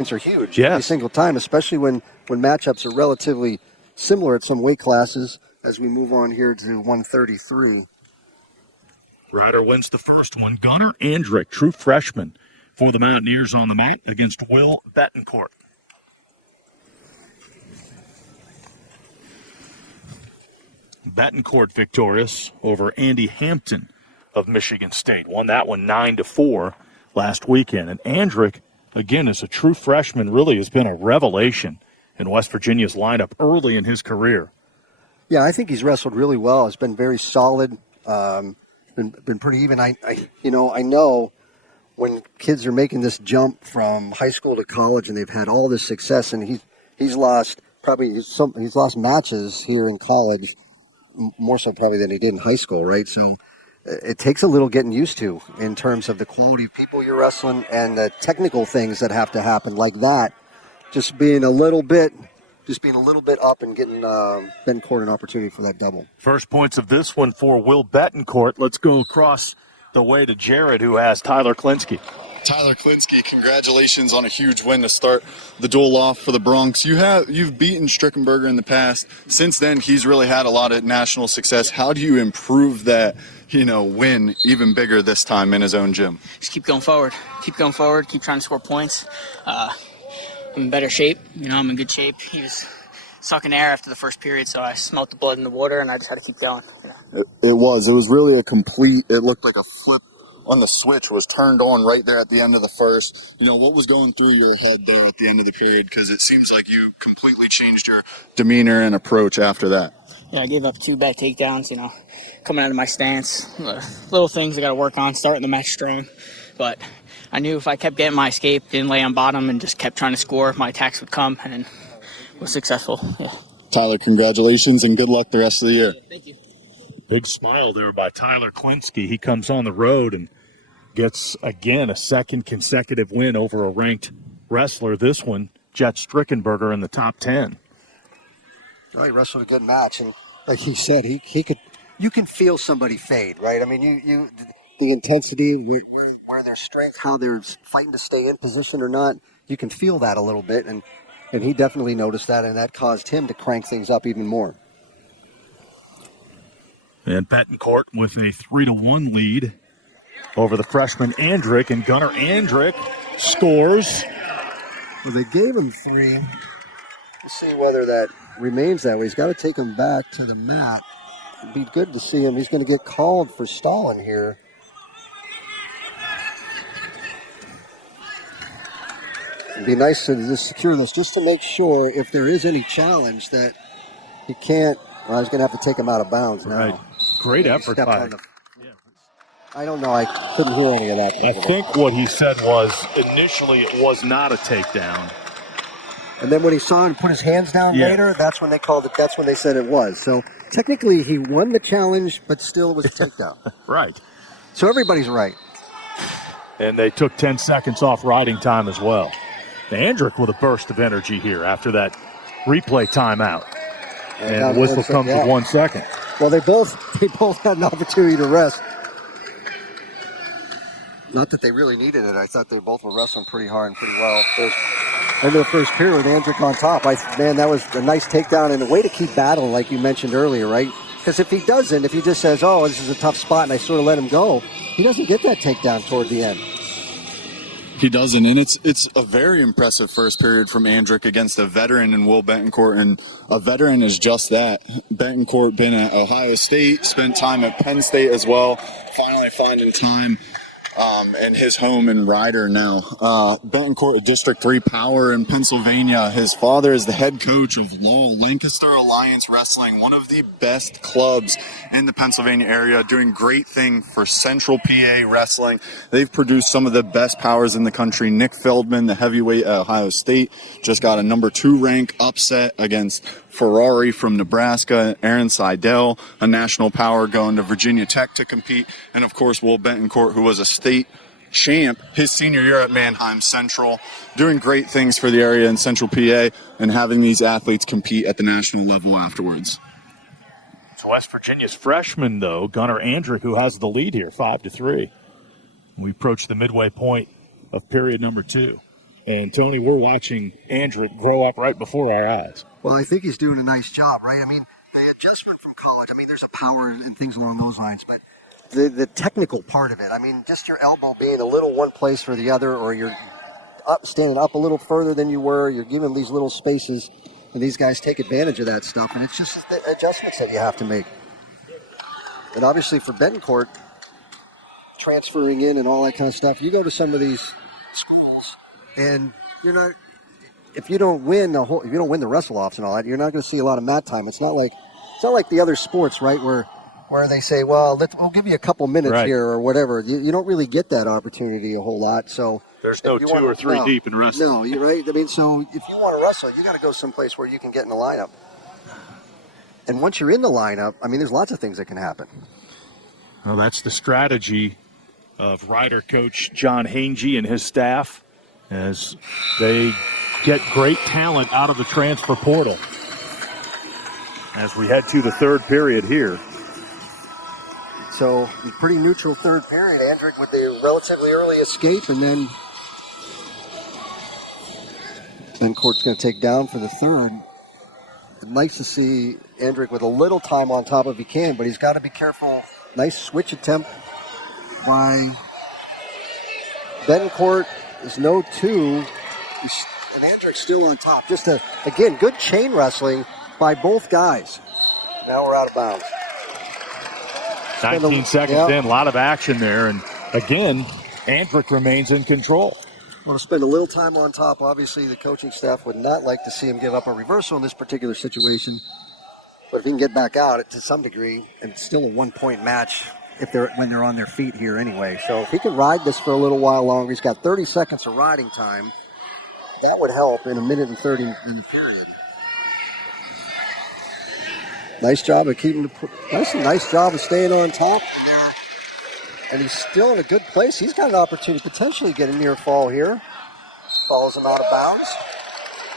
are huge every single time, especially when matchups are relatively similar at some weight classes as we move on here to 133. Ryder wins the first one. Gunnar Andrick, true freshman for the Mountaineers on the mat against Will Betancourt. Betancourt victorious over Andy Hampton of Michigan State. Won that one 9-4 last weekend. And Andrick, again, as a true freshman, really has been a revelation in West Virginia's lineup early in his career. Yeah, I think he's wrestled really well. It's been very solid. Been pretty even. I know when kids are making this jump from high school to college and they've had all this success, and he's lost matches here in college, more so probably than he did in high school, right? So it takes a little getting used to in terms of the quality of people you're wrestling and the technical things that have to happen like that. Just being a little bit up and getting Betancourt an opportunity for that double. First points of this one for Will Betancourt. Let's go across the way to Jared, who has Tyler Klinsky. Tyler Klinsky, congratulations on a huge win to start the duel off for the Bronx. You've beaten Strickenberger in the past. Since then, he's really had a lot of national success. How do you improve that, win even bigger this time in his own gym? Just keep going forward. Keep trying to score points. I'm in better shape. I'm in good shape. He was sucking air after the first period, so I smelt the blood in the water, and I just had to keep going. It was really a complete, it looked like a flip on the switch was turned on right there at the end of the first. What was going through your head there at the end of the period? Because it seems like you completely changed your demeanor and approach after that. Yeah, I gave up 2 back takedowns, coming out of my stance. Little things I got to work on, starting the match strong. But I knew if I kept getting my escape, didn't lay on bottom, and just kept trying to score, my attacks would come, and was successful. Yeah. Tyler, congratulations, and good luck the rest of the year. Thank you. Big smile there by Tyler Klinsky. He comes on the road and gets, again, a second consecutive win over a ranked wrestler. This one, Jet Strickenberger in the top 10. Oh, he wrestled a good match, and like he said, he could. You can feel somebody fade, right? I mean, you the intensity, where their strength, how they're fighting to stay in position or not. You can feel that a little bit, and he definitely noticed that, and that caused him to crank things up even more. And Betancourt with a 3-1 lead over the freshman Andrick, and Gunnar Andrick scores. Well, they gave him 3. We'll see whether that remains that way. He's got to take him back to the mat. It'd be good to see him. He's going to get called for stalling here. It'd be nice to just secure this, just to make sure if there is any challenge that he can't. Well, I was going to have to take him out of bounds now. Right. Great effort by him. I don't know. I couldn't hear any of that. I think what he said was initially it was not a takedown. And then when he saw him put his hands down later, that's when they called it. That's when they said it was. So technically he won the challenge, but still it was a takedown. Right. So everybody's right. And they took 10 seconds off riding time as well. Andrick with a burst of energy here after that replay timeout. And the whistle comes with 1 second. Well, they both had an opportunity to rest. Not that they really needed it. I thought they both were wrestling pretty hard and pretty well. End of the first period with Andrick on top. That was a nice takedown and a way to keep battling, like you mentioned earlier, right? Because if he just says, oh, this is a tough spot, and I sort of let him go, he doesn't get that takedown toward the end. He doesn't, and it's a very impressive first period from Andrick against a veteran in Will Betancourt, and a veteran is just that. Betancourt been at Ohio State, spent time at Penn State as well, finally finding time in his home in Ryder now. Betancourt, District 3 Power in Pennsylvania. His father is the head coach of Lowell Lancaster Alliance Wrestling, one of the best clubs in the Pennsylvania area, doing great thing for Central PA Wrestling. They've produced some of the best powers in the country. Nick Feldman, the heavyweight at Ohio State, just got a number 2 rank upset against Ferrari from Nebraska. Aaron Seidel, a national power, going to Virginia Tech to compete. And, of course, Will Betancourt, who was a state champ his senior year at Mannheim Central, doing great things for the area in Central PA and having these athletes compete at the national level afterwards. It's West Virginia's freshman, though, Gunnar Andrick, who has the lead here, 5-3. We approach the midway point of period number 2. And, Tony, we're watching Andrick grow up right before our eyes. Well, I think he's doing a nice job, right? I mean, the adjustment from college, I mean, there's a power and things along those lines, but the technical part of it, I mean, just your elbow being a little one place or the other, or you're standing up a little further than you were, you're given these little spaces, and these guys take advantage of that stuff, and it's just the adjustments that you have to make. And obviously for Betancourt, transferring in and all that kind of stuff, you go to some of these schools, and you're not, if you don't win the wrestle-offs and all that, you're not going to see a lot of mat time. It's not like the other sports, right, where they say, well, we'll give you a couple minutes here or whatever. You don't really get that opportunity a whole lot. So there's no 2 or 3 deep in wrestling. No, you're right. I mean, so if you want to wrestle, you got to go someplace where you can get in the lineup. And once you're in the lineup, I mean, there's lots of things that can happen. Well, that's the strategy of rider coach John Hange and his staff as they get great talent out of the transfer portal. As we head to the third period here. So, pretty neutral third period. Andrick with the relatively early escape, and then Betancourt's going to take down for the third. Nice to see Andrick with a little time on top if he can, but he's got to be careful. Nice switch attempt by Betancourt. There's no 2. And Andrick's still on top. Just again, good chain wrestling by both guys. Now we're out of bounds. 19 seconds in, a lot of action there. And again, Andrick remains in control. Want to spend a little time on top. Obviously, the coaching staff would not like to see him give up a reversal in this particular situation. But if he can get back out to some degree, and it's still a 1-point match when they're on their feet here anyway. So if he can ride this for a little while longer, he's got 30 seconds of riding time. That would help in 1:30 in the period. Nice job of keeping nice job of staying on top. And he's still in a good place. He's got an opportunity to potentially get a near fall here. Follows him out of bounds.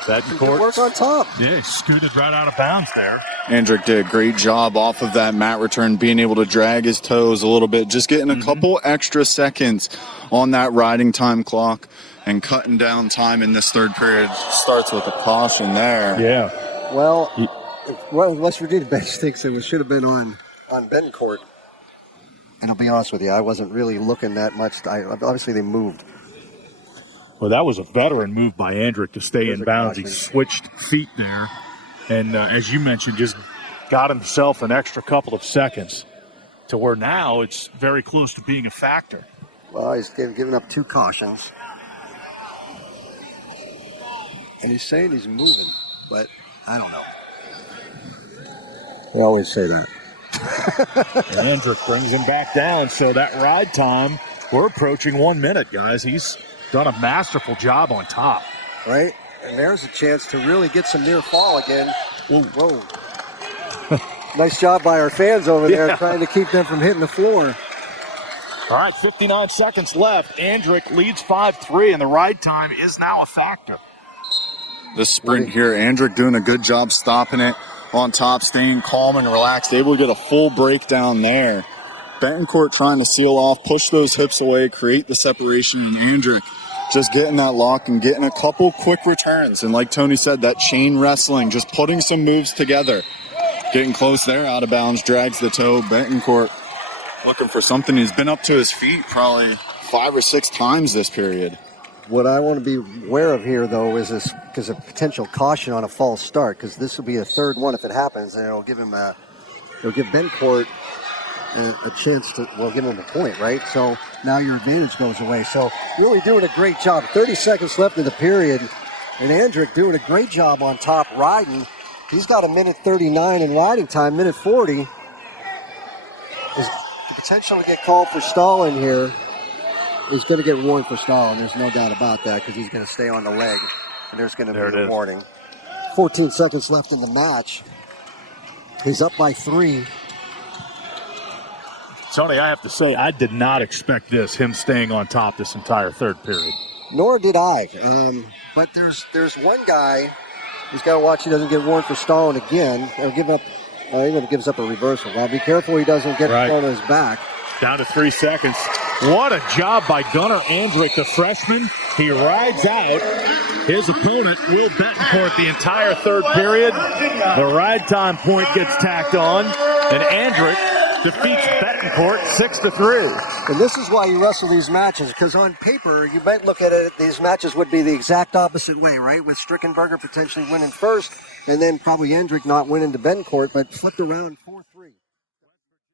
Betancourt work on top. Yeah, he scooted right out of bounds there. Andrick did a great job off of that mat return, being able to drag his toes a little bit, just getting a couple extra seconds on that riding time clock and cutting down time in this third period. Starts with a caution there. Yeah. Well, West Virginia bench thinks it should have been on Betancourt. And I'll be honest with you, I wasn't really looking that much. Obviously, they moved. Well, that was a veteran move by Andrick to stay in bounds. He switched feet there. And as you mentioned, just got himself an extra couple of seconds to where now it's very close to being a factor. Well, he's giving up 2 cautions. And he's saying he's moving, but I don't know. They always say that. And Andrick brings him back down. So that ride time, we're approaching 1 minute, guys. He's done a masterful job on top. Right? And there's a chance to really get some near fall again. Whoa. Nice job by our fans over there trying to keep them from hitting the floor. All right, 59 seconds left. Andrick leads 5-3, and the ride time is now a factor. This sprint here, Andrick doing a good job stopping it on top, staying calm and relaxed, able to get a full breakdown there. Betancourt trying to seal off, push those hips away, create the separation, and Andrick just getting that lock and getting a couple quick returns. And like Tony said, that chain wrestling, just putting some moves together. Getting close there, out of bounds, drags the toe. Betancourt looking for something. He's been up to his feet probably 5 or 6 times this period. What I want to be aware of here, though, is this because of potential caution on a false start, because this will be a third one if it happens, and it'll give Betancourt a chance to, give him a point, right? So now your advantage goes away. So really doing a great job. 30 seconds left in the period, and Andrick doing a great job on top riding. He's got 1:39 in riding time, 1:40. Is the potential to get called for stalling here. He's going to get warned for stalling. There's no doubt about that because he's going to stay on the leg, and there's going to be a warning. 14 seconds left in the match. He's up by 3. Tony, I have to say, I did not expect him staying on top this entire third period. Nor did I. But there's one guy who's got to watch he doesn't get warned for stalling again. Or he gives up a reversal. Well, be careful he doesn't get thrown on his back. Down to 3 seconds. What a job by Gunnar Andrick, the freshman, He rides out his opponent, Will Betancourt, the entire third period. The ride time point gets tacked on, and Andrick defeats Betancourt 6-3. And this is why you wrestle these matches, because on paper, you might look at it, these matches would be the exact opposite way, right? With Strickenberger potentially winning first, and then probably Andrick not winning to Betancourt, but flipped around 4-3.